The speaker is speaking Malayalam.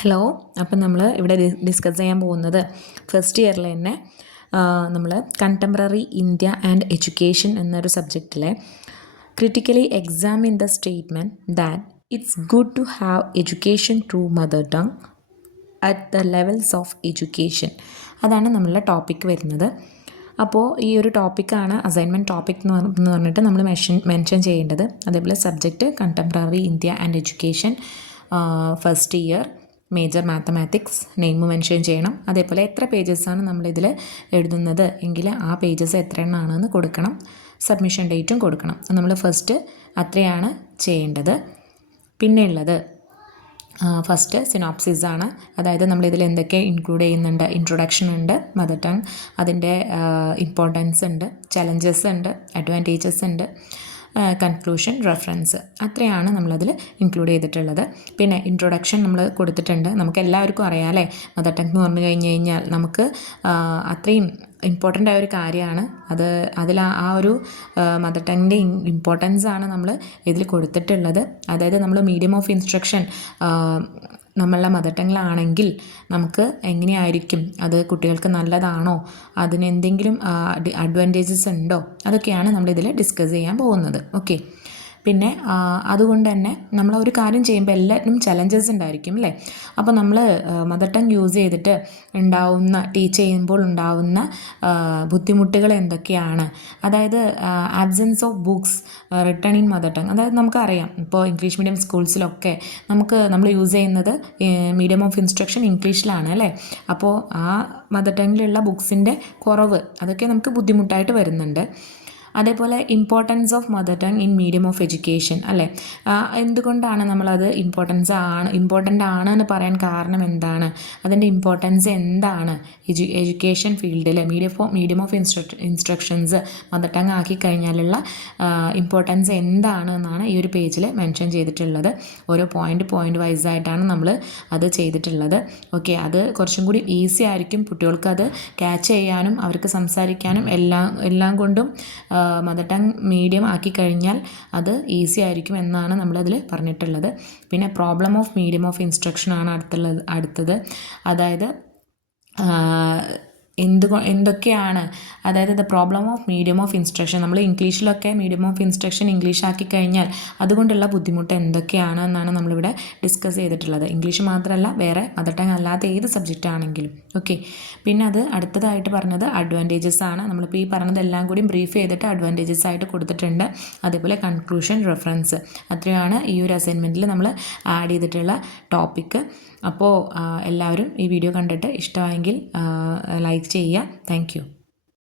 ഹലോ. അപ്പം നമ്മൾ ഇവിടെ ഡിസ്കസ് ചെയ്യാൻ പോകുന്നത് ഫസ്റ്റ് ഇയറിൽ തന്നെ നമ്മൾ കണ്ടംപററി ഇന്ത്യ ആൻഡ് എഡ്യൂക്കേഷൻ എന്നൊരു സബ്ജക്റ്റിലെ critically examine the statement that it's good to have education through mother tongue at the levels of education. അതാണ് നമ്മളുടെ ടോപ്പിക്ക് വരുന്നത്. അപ്പോൾ ഈ ഒരു ടോപ്പിക്കാണ് അസൈൻമെൻറ്റ് ടോപ്പിക് എന്ന് പറഞ്ഞിട്ട് നമ്മൾ മെൻഷൻ ചെയ്യേണ്ടത്. അതേപോലെ subject contemporary India and education, first year, major mathematics, name mention ചെയ്യണം. അതേപോലെ എത്ര പേജസാണ് നമ്മളിതിൽ എഴുതുന്നത് എങ്കിൽ ആ പേജസ് എത്ര എണ്ണമാണെന്ന് കൊടുക്കണം. സബ്മിഷൻ ഡേറ്റും കൊടുക്കണം. നമ്മൾ ഫസ്റ്റ് അത്രയാണ് ചെയ്യേണ്ടത്. പിന്നെ ഉള്ളത് ഫസ്റ്റ് സിനോപ്സിസ് ആണ്. അതായത് നമ്മളിതിൽ എന്തൊക്കെ ഇൻക്ലൂഡ് ചെയ്യുന്നുണ്ട്. ഇൻട്രൊഡക്ഷൻ ഉണ്ട്, മദർ ടങ്, അതിൻ്റെ ഇമ്പോർട്ടൻസ് ഉണ്ട്, ചലഞ്ചസ് ഉണ്ട്, അഡ്വാൻറ്റേജസ് ഉണ്ട്, കൺക്ലൂഷൻ, റെഫറൻസ്, അത്രയാണ് നമ്മളതിൽ ഇൻക്ലൂഡ് ചെയ്തിട്ടുള്ളത്. പിന്നെ ഇൻട്രൊഡക്ഷൻ നമ്മൾ കൊടുത്തിട്ടുണ്ട്. നമുക്ക് എല്ലാവർക്കും അറിയാം അല്ലേ, മദർ ടങ് എന്ന് പറഞ്ഞു കഴിഞ്ഞാൽ നമുക്ക് അത്രയും ഇമ്പോർട്ടൻ്റ് ആയ ഒരു കാര്യമാണ് അത്. അതിൽ ആ ഒരു മദർ ടങ്ങിൻ്റെ ഇമ്പോർട്ടൻസ് ആണ് നമ്മൾ ഇതിൽ കൊടുത്തിട്ടുള്ളത്. അതായത് നമ്മൾ മീഡിയം ഓഫ് ഇൻസ്ട്രക്ഷൻ നമ്മളുടെ മദർ ടങ്ങിലാണെങ്കിൽ നമുക്ക് എങ്ങനെയായിരിക്കും, അത് കുട്ടികൾക്ക് നല്ലതാണോ, അതിനെന്തെങ്കിലും അഡ്വാൻറ്റേജസ് ഉണ്ടോ, അതൊക്കെയാണ് നമ്മളിതിൽ ഡിസ്കസ് ചെയ്യാൻ പോകുന്നത്. ഓക്കെ. പിന്നെ അതുകൊണ്ട് തന്നെ നമ്മൾ ഒരു കാര്യം ചെയ്യുമ്പോൾ എല്ലാത്തിനും ചലഞ്ചസ് ഉണ്ടായിരിക്കും അല്ലേ. അപ്പോൾ നമ്മൾ മദർ ടങ് യൂസ് ചെയ്തിട്ട് ടീച്ച് ചെയ്യുമ്പോൾ ഉണ്ടാവുന്ന ബുദ്ധിമുട്ടുകൾ എന്തൊക്കെയാണ്. അതായത് absence of books written in mother tongue. അതായത് നമുക്കറിയാം, ഇപ്പോൾ ഇംഗ്ലീഷ് മീഡിയം സ്കൂൾസിലൊക്കെ നമ്മൾ യൂസ് ചെയ്യുന്നത് മീഡിയം ഓഫ് ഇൻസ്ട്രക്ഷൻ ഇംഗ്ലീഷിലാണ് അല്ലേ. അപ്പോൾ ആ മദർ ടങ്ങിലുള്ള ബുക്സിൻ്റെ കുറവ്, അതൊക്കെ നമുക്ക് ബുദ്ധിമുട്ടായിട്ട് വരുന്നുണ്ട്. അതേപോലെ importance of mother tongue in medium of education അല്ലേ. എന്തുകൊണ്ടാണ് നമ്മളത് ഇമ്പോർട്ടൻ്റ് ആണ് എന്ന് പറയാൻ കാരണം എന്താണ്, അതിൻ്റെ ഇമ്പോർട്ടൻസ് എന്താണ് എഡ്യൂക്കേഷൻ ഫീൽഡിൽ medium of instructions mother tongue ആക്കി കഴിഞ്ഞാലുള്ള ഇമ്പോർട്ടൻസ് എന്താണ് എന്നാണ് ഈ ഒരു പേജിൽ മെൻഷൻ ചെയ്തിട്ടുള്ളത്. ഓരോ പോയിൻ്റ് വൈസ് ആയിട്ടാണ് നമ്മൾ അത് ചെയ്തിട്ടുള്ളത്. ഓക്കെ. അത് കുറച്ചും കൂടി ഈസി ആയിരിക്കും കുട്ടികൾക്ക് അത് ക്യാച്ച് ചെയ്യാനും അവർക്ക് സംസാരിക്കാനും എല്ലാം കൊണ്ടും മദർ ടങ് മീഡിയം ആക്കി കഴിഞ്ഞാൽ അത് ഈസി ആയിരിക്കും എന്നാണ് നമ്മളതിൽ പറഞ്ഞിട്ടുള്ളത്. പിന്നെ problem of medium of instruction ആണ് അടുത്തത്. അതായത് എന്തൊക്കെയാണ്, അതായത് the problem of medium of instruction. നമ്മൾ ഇംഗ്ലീഷിലൊക്കെ മീഡിയം ഓഫ് ഇൻസ്ട്രക്ഷൻ ഇംഗ്ലീഷ് ആക്കി കഴിഞ്ഞാൽ അതുകൊണ്ടുള്ള ബുദ്ധിമുട്ട് എന്തൊക്കെയാണ് എന്നാണ് നമ്മളിവിടെ ഡിസ്കസ് ചെയ്തിട്ടുള്ളത്. ഇംഗ്ലീഷ് മാത്രമല്ല, വേറെ മദർ ടങ് അല്ലാത്ത ഏത് സബ്ജക്റ്റ് ആണെങ്കിലും. ഓക്കെ. പിന്നെ അത് അടുത്തതായിട്ട് പറഞ്ഞത് അഡ്വാൻറ്റേജസ് ആണ്. നമ്മളിപ്പോൾ ഈ പറഞ്ഞതെല്ലാം കൂടി ബ്രീഫ് ചെയ്തിട്ട് അഡ്വാൻറ്റേജസ് ആയിട്ട് കൊടുത്തിട്ടുണ്ട്. അതേപോലെ കൺക്ലൂഷൻ, റെഫറൻസ്, അത്രയാണ് ഈ ഒരു അസൈൻമെൻറ്റിൽ നമ്മൾ ആഡ് ചെയ്തിട്ടുള്ള ടോപ്പിക്ക്. അപ്പോൾ എല്ലാവരും ഈ വീഡിയോ കണ്ടിട്ട് ഇഷ്ടമായെങ്കിൽ ലൈക്ക് ചെയ്യുക. Thank you.